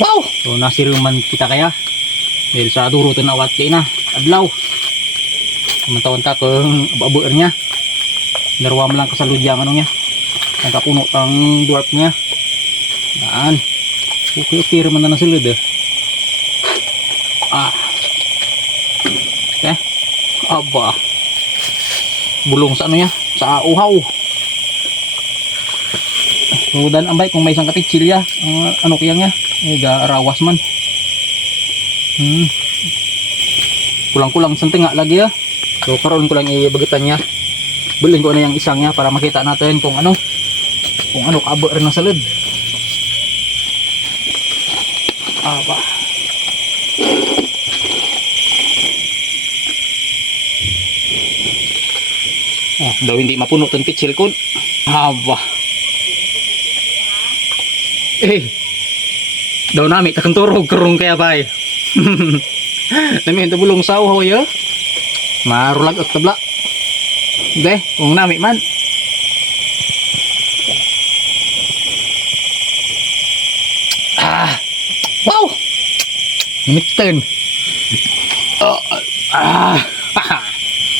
Wow! So nasiruman kita kaya. Dahil sa duro tinawat kay na. Adlaw. Samantawan ta kung ababuer niya. Darwam lang kasaludyang ano niya. Ang kapuno tang dwarf niya. Daan. Okay man na nasulod eh. Okay. Aba. Bulong sa ano niya? Sa uhaw. So dan ambay kung may isang katitsilya. Ano kaya niya? Rawas man. Kulang-kulang santing nga lagi ah. So karon ko lang ibagitan niya. Bulin ko na yung isang niya para makita natin kung ano kaabo rin ng salud. Aba. Daw hindi mapuno tong pitsil ko. Aba. Daw nami takang turog karong kaya bay. Nami ito bulong sa uho yo. Marulag at tabla. De, kung nami man. Wow! Namitin.